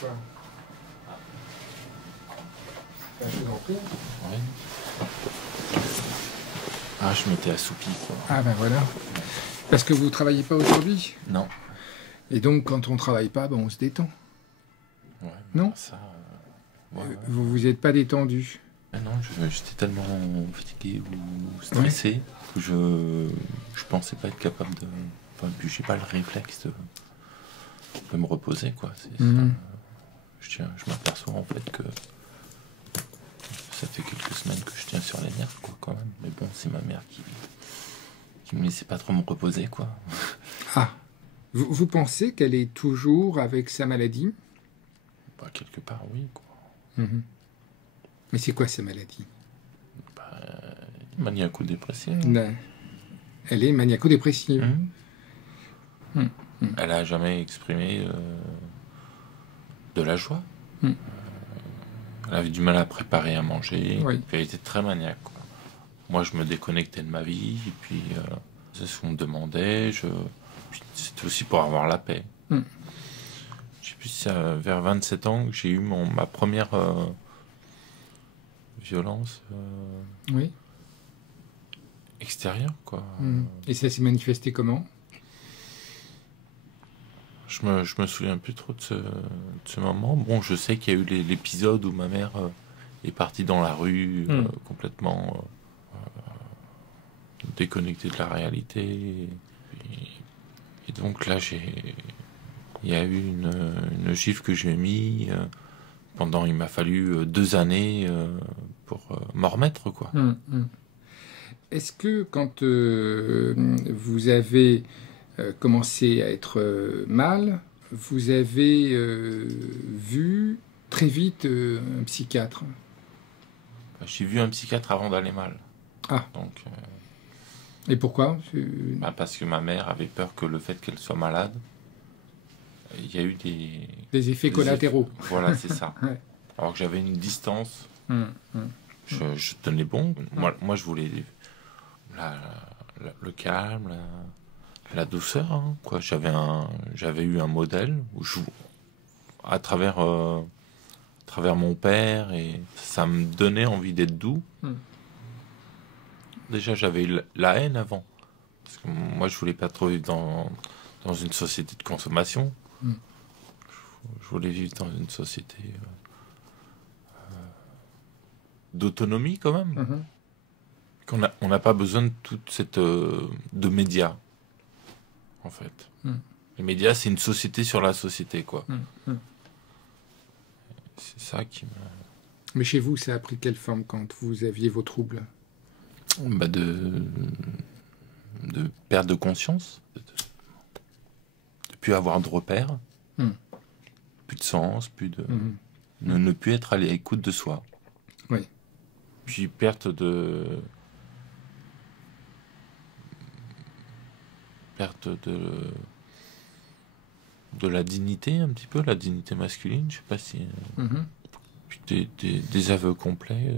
Quoi? Je vous en prie. Ouais. Ah, je m'étais assoupi, quoi. Ah ben voilà. Parce que vous travaillez pas aujourd'hui. Non. Et donc quand on travaille pas, ben, on se détend. Ouais, Non. ça, ouais. Vous vous êtes pas détendu. Ah non, j'étais tellement fatigué ou stressé que je pensais pas être capable de... Enfin, puis j'ai pas le réflexe de me reposer, quoi. Je m'aperçois en fait que ça fait quelques semaines que je tiens sur les nerfs, quoi, quand même. Mais bon, c'est ma mère qui me laissait pas trop me reposer, quoi. Ah. Vous pensez qu'elle est toujours avec sa maladie? Bah, quelque part, oui, quoi. Mais c'est quoi sa maladie? Bah, maniaco-dépressive. Elle est maniaco-dépressive. Elle a jamais exprimé de la joie. Elle avait du mal à préparer à manger. Oui. Elle était très maniaque, quoi. Moi, je me déconnectais de ma vie, et puis c'est ce qu'on me demandait. Puis c'était aussi pour avoir la paix. Je sais plus si c'est vers 27 ans que j'ai eu ma première violence Oui. extérieure, quoi. Et ça s'est manifesté comment? Je me souviens plus trop de ce moment. Bon, je sais qu'il y a eu l'épisode où ma mère est partie dans la rue complètement déconnectée de la réalité. Et donc là, il y a eu une gifle que j'ai mis pendant, il m'a fallu 2 années pour m'en remettre, quoi. Est-ce que quand vous avez commencé à être mal, vous avez vu très vite un psychiatre? J'ai vu un psychiatre avant d'aller mal. Ah. Donc, et pourquoi? parce que ma mère avait peur que le fait qu'elle soit malade, il y a eu des effets collatéraux. Voilà, c'est ça. Ouais. Alors que j'avais une distance, je tenais bon. Moi, je voulais le calme, la douceur, hein, quoi. J'avais eu un modèle où à travers mon père, et ça me donnait envie d'être doux. Déjà, j'avais eu la haine avant. Parce que moi, je voulais pas trop vivre dans une société de consommation. Je voulais vivre dans une société d'autonomie, quand même. On n'a pas besoin de toute cette... de médias, en fait. Les médias, c'est une société sur la société, quoi. C'est ça qui me... Mais chez vous, ça a pris quelle forme quand vous aviez vos troubles? Bah de perte de conscience, de plus avoir de repères, plus de sens, plus de ne plus être à l'écoute de soi. Oui. Puis perte de la dignité, un petit peu, la dignité masculine, je sais pas si... Puis des aveux complets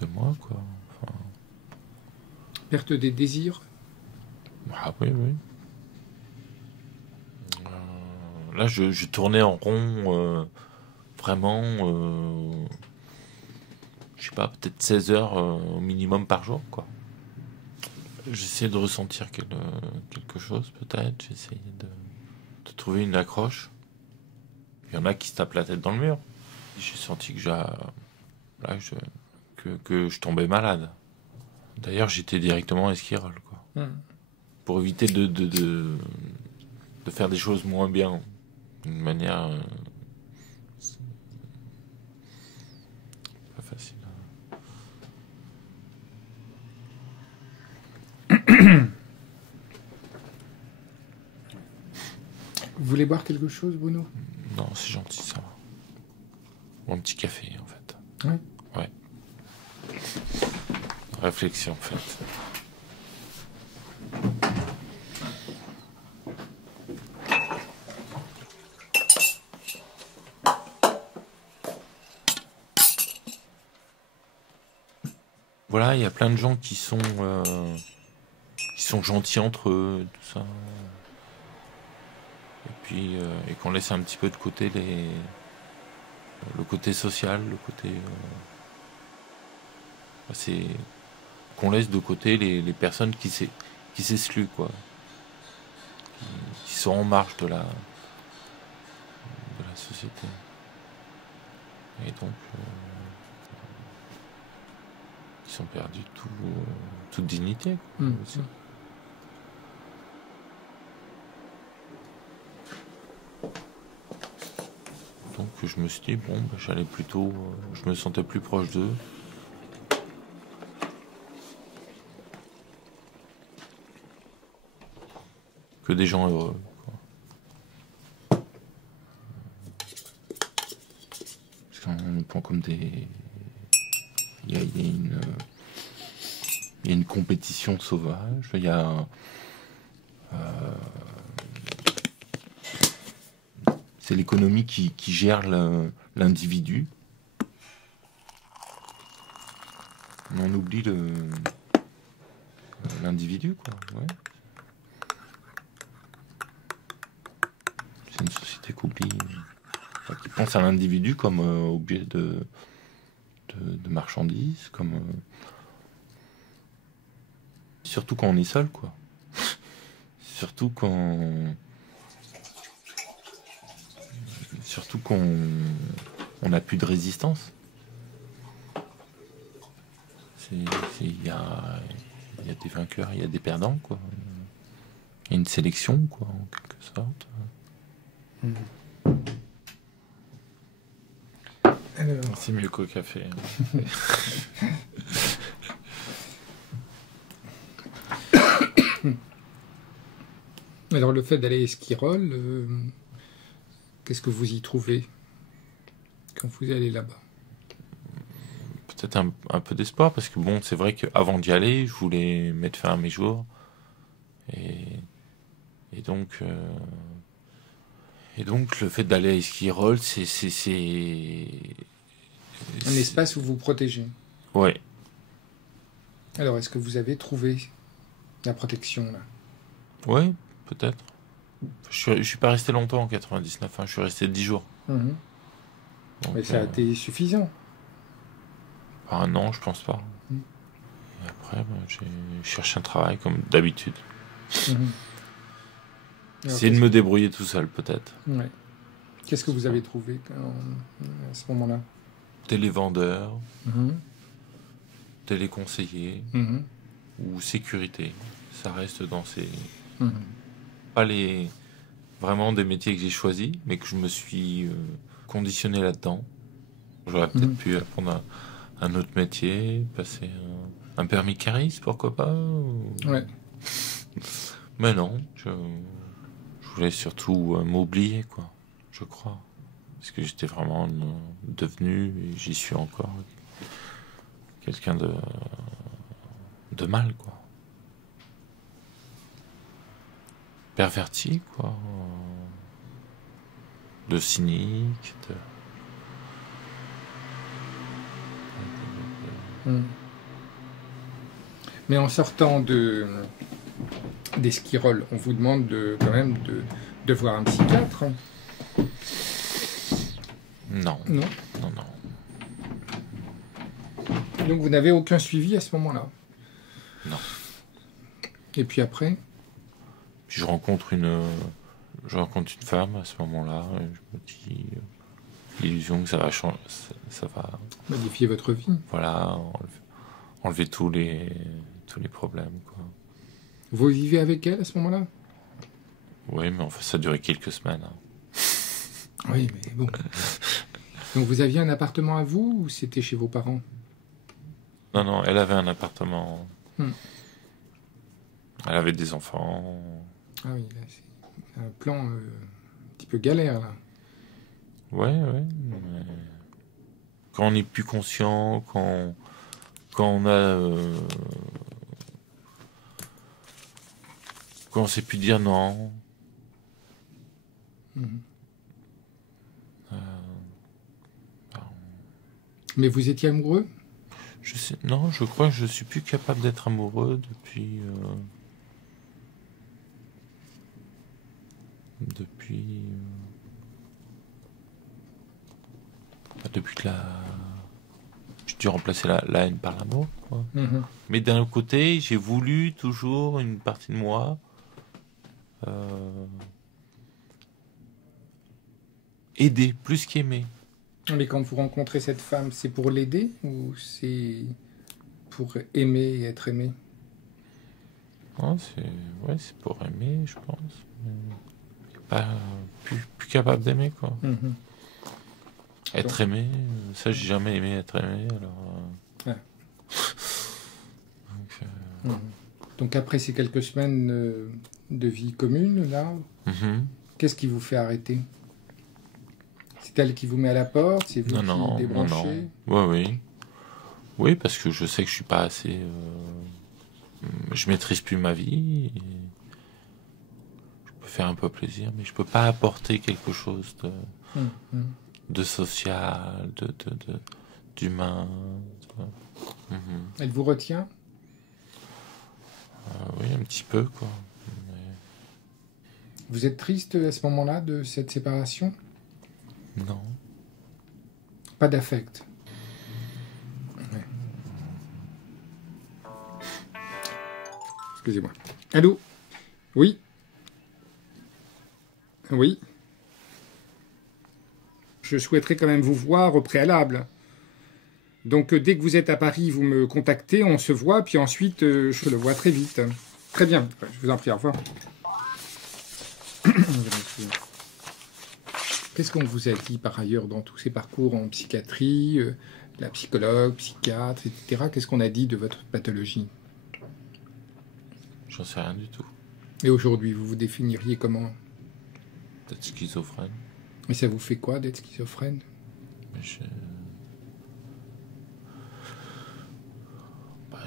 de moi, quoi. Enfin... Perte des désirs? Ah oui. Là, je tournais en rond, vraiment, je sais pas, peut-être 16 heures au minimum par jour, quoi. J'essayais de ressentir quelque chose, peut-être. J'essayais de trouver une accroche. Il y en a qui se tapent la tête dans le mur. J'ai senti que je tombais malade. D'ailleurs, j'étais directement à Esquirol, quoi. Pour éviter de faire des choses moins bien. D'une manière... pas facile. Vous voulez boire quelque chose, Bruno? Non, c'est gentil, ça va. Ou un petit café, en fait. Oui. Ouais. Réflexion, en fait. Voilà, il y a plein de gens qui sont gentils entre eux, tout ça. Et puis et qu'on laisse un petit peu de côté le côté social, le côté c'est qu'on laisse de côté les personnes qui s'excluent, quoi, qui sont en marge de la société. Et donc ils ont perdu toute dignité, aussi. Donc je me suis dit, bon, j'allais plutôt, je me sentais plus proche d'eux. Que des gens heureux, quoi. Parce qu'on nous prend comme des... Il y a une compétition sauvage, il y a... c'est l'économie qui gère l'individu. On oublie l'individu, quoi. Ouais. C'est une société qui oublie, qui pense à l'individu comme objet de marchandises, comme surtout quand on est seul, quoi. Surtout qu'on n'a plus de résistance. Il y a des vainqueurs, il y a des perdants, quoi. Il y a une sélection, quoi, en quelque sorte. Alors... C'est mieux qu'au café. Alors le fait d'aller à Esquirol, qu'est-ce que vous y trouvez quand vous allez là-bas? Peut-être un peu d'espoir, parce que bon, c'est vrai qu'avant d'y aller, je voulais mettre fin à mes jours. Et donc le fait d'aller à Esquirol, c'est un espace où vous protégez. Ouais. Alors, est-ce que vous avez trouvé la protection, là? Ouais, peut-être. Je suis pas resté longtemps en 99, hein, je suis resté 10 jours. Donc, mais ça a été suffisant? Non, je pense pas. Et après, j'ai cherché un travail comme d'habitude. Essayer de me débrouiller tout seul, peut-être. Ouais. Qu'est-ce que vous avez trouvé à ce moment-là? Télévendeur, téléconseiller ou sécurité. Ça reste dans ces... Pas vraiment des métiers que j'ai choisis, mais que je me suis conditionné là-dedans. J'aurais peut-être pu apprendre un autre métier, passer un permis cariste, pourquoi pas. Ouais. Mais non, je voulais surtout m'oublier, quoi, je crois. Parce que j'étais vraiment devenu, et j'y suis encore, quelqu'un de mal, quoi. Perverti, quoi. De cynique, Mais en sortant d'Esquirol, on vous demande quand même de voir un psychiatre? Non. Non. Non, non. Donc vous n'avez aucun suivi à ce moment-là? Non. Et puis après? Puis je rencontre une femme à ce moment-là, et je me dis l'illusion que ça va changer, ça va modifier votre vie. Voilà, enlever tous les problèmes, quoi. Vous vivez avec elle à ce moment-là? Oui, mais enfin, ça a duré quelques semaines. Hein. Oui, mais bon. Donc vous aviez un appartement à vous ou c'était chez vos parents? Non, non, elle avait un appartement. Elle avait des enfants. Ah oui, là, c'est un plan un petit peu galère, là. Ouais. Mais... Quand on n'est plus conscient, quand on a... quand on sait plus dire non. Mais vous étiez amoureux? Non, je crois que je suis plus capable d'être amoureux depuis... depuis que j'ai dû remplacer la haine par l'amour, quoi. Mais d'un autre côté, j'ai voulu toujours une partie de moi aider plus qu'aimer. Mais quand vous rencontrez cette femme, c'est pour l'aider ou c'est pour aimer et être aimé? Non, c'est pour aimer, je pense. Mais pas plus capable d'aimer, quoi. Être aimé, ça j'ai jamais aimé être aimé, alors. Donc après ces quelques semaines de vie commune, là, qu'est-ce qui vous fait arrêter? C'est elle qui vous met à la porte? C'est vous qui débranchez? Oui, parce que je sais que je suis pas assez... je maîtrise plus ma vie. Et je peux faire un peu plaisir, mais je peux pas apporter quelque chose de social, d'humain. Elle vous retient? Oui, un petit peu, quoi. Mais... Vous êtes triste à ce moment-là de cette séparation? Non. Pas d'affect? Ouais. Excusez-moi. Allô? Oui? Oui? Je souhaiterais quand même vous voir au préalable. Donc dès que vous êtes à Paris, vous me contactez, on se voit, puis ensuite je le vois très vite. Très bien, je vous en prie, au revoir. Qu'est-ce qu'on vous a dit par ailleurs dans tous ces parcours en psychiatrie, la psychologue, psychiatre, etc. Qu'est-ce qu'on a dit de votre pathologie? J'en sais rien du tout. Et aujourd'hui, vous vous définiriez comment? Peut-être schizophrène. Mais ça vous fait quoi d'être schizophrène?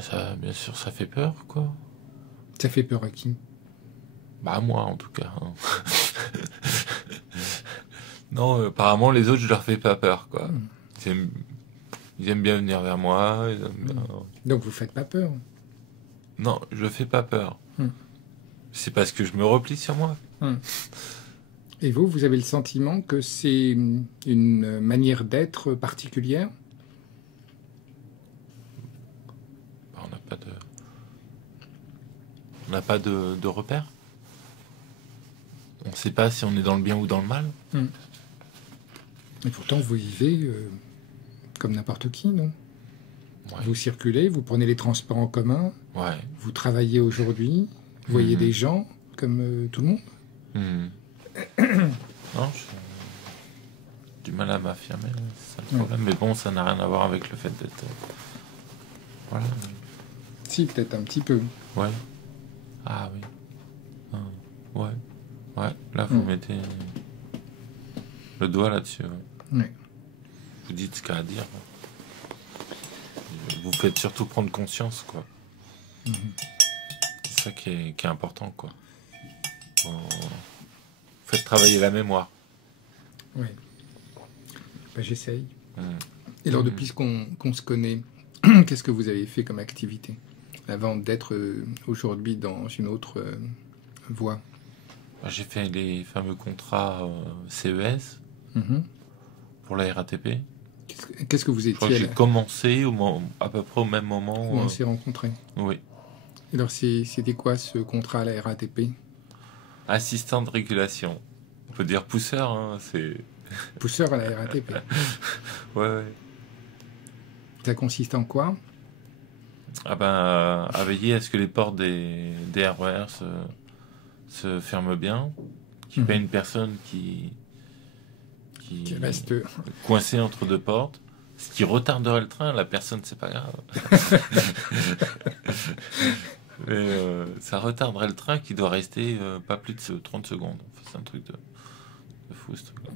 Ça, bien sûr, ça fait peur, quoi. Ça fait peur à qui? Bah, à moi, en tout cas. Non, apparemment, les autres, je leur fais pas peur, quoi. Ils aiment bien venir vers moi. Donc, vous faites pas peur? Non, je fais pas peur. C'est parce que je me replie sur moi. Et vous avez le sentiment que c'est une manière d'être particulière? On n'a pas de repère. On ne sait pas si on est dans le bien ou dans le mal. Et pourtant, vous vivez comme n'importe qui, non? Vous circulez, vous prenez les transports en commun, vous travaillez aujourd'hui, vous voyez des gens comme tout le monde. Non, j'ai du mal à m'affirmer, c'est ça le problème. Mais bon, ça n'a rien à voir avec le fait d'être... Voilà. Si, peut-être un petit peu. Ouais. Ah oui. Ouais. Là, vous mettez le doigt là-dessus. Ouais. Vous dites ce qu'il y a à dire. Vous faites surtout prendre conscience, quoi. C'est ça qui est important, quoi. Vous faites travailler la mémoire. Oui. Ben, j'essaye. Et alors, depuis qu'on se connaît, qu'est-ce que vous avez fait comme activité avant d'être aujourd'hui dans une autre voie? J'ai fait les fameux contrats CES pour la RATP. Qu'est-ce que vous étiez? Je crois que j'ai commencé à peu près au même moment. Où on s'est rencontrés. Oui. Et alors, c'était quoi ce contrat à la RATP? Assistant de régulation. On peut dire pousseur, hein, c'est... Pousseur à la RATP. Ouais. Ça consiste en quoi? À veiller à ce que les portes des RER se ferment bien, qu'il n'y ait pas une personne qui reste coincée entre deux portes. Ce qui retarderait le train, la personne, c'est pas grave. Mais ça retarderait le train qui doit rester pas plus de 30 secondes. Enfin, c'est un truc de fou, ce truc-là.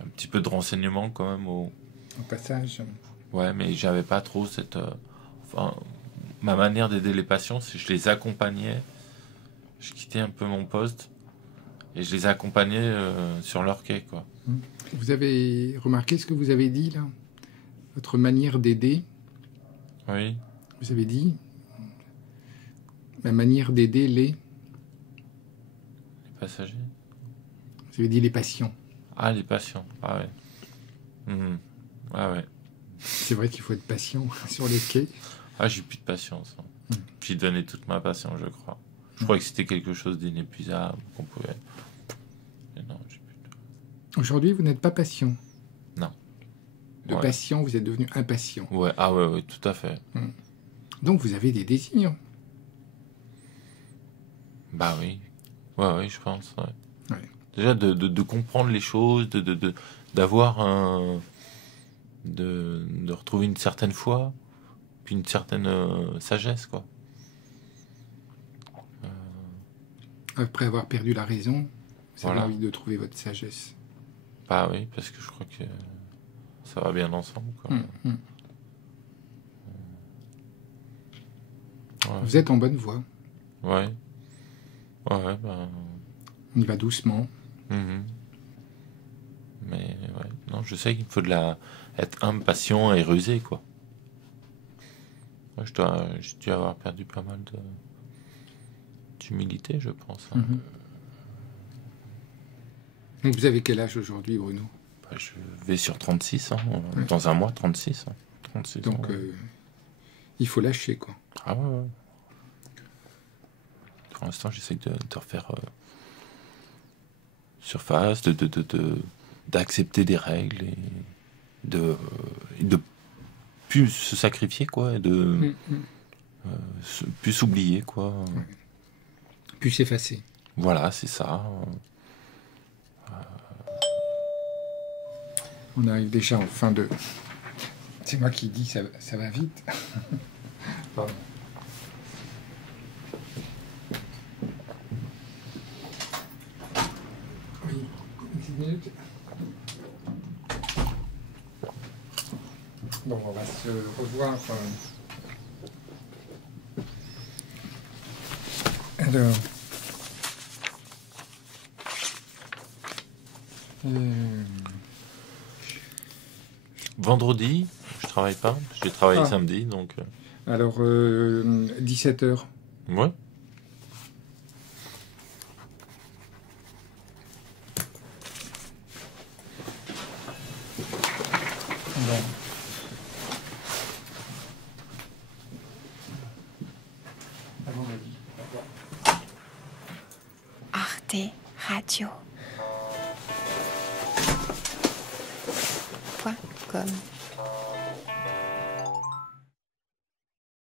Un petit peu de renseignement quand même au passage. Ouais, mais j'avais pas trop cette... ma manière d'aider les patients, c'est que je les accompagnais. Je quittais un peu mon poste et je les accompagnais sur leur quai, quoi. Vous avez remarqué ce que vous avez dit, là? Votre manière d'aider? Oui. Vous avez dit ma manière d'aider les passagers. Vous avez dit les patients. Ah, les patients. Ah ouais. Ah ouais. C'est vrai qu'il faut être patient sur les quais. Ah, j'ai plus de patience. J'ai donné toute ma patience, je crois. Je croyais que c'était quelque chose d'inépuisable, qu'on pouvait... Mais non, j'ai plus de... Aujourd'hui, vous n'êtes pas patient. Non. De patient, vous êtes devenu impatient. Ouais, ah ouais, tout à fait. Donc vous avez des désirs. Bah oui. Ouais, je pense, ouais. Déjà, de comprendre les choses, d'avoir un... De retrouver une certaine foi, puis une certaine sagesse, quoi. Après avoir perdu la raison, vous avez envie de trouver votre sagesse. Bah oui, parce que je crois que ça va bien ensemble, quoi. Vous êtes en bonne voie. Ouais, ben... On y va doucement. Mais ouais, non, je sais qu'il faut être impatient et rusé, quoi. J'ai dû avoir perdu pas mal d'humilité, je pense. Donc vous avez quel âge aujourd'hui, Bruno? Je vais sur 36, dans un mois, 36. 36 donc il faut lâcher, quoi. Ah ouais. Pour l'instant, j'essaie de refaire surface, d'accepter des règles et de plus se sacrifier, quoi, et de plus s'oublier, quoi. Plus s'effacer. Voilà, c'est ça. On arrive déjà en fin de... C'est moi qui dis, ça va vite. Pardon. Oui, une petite minute. Bon, on va se revoir. Alors... Vendredi, je travaille pas. J'ai travaillé samedi, donc... Alors, 17h. Ouais. Bon. Arte Radio. .com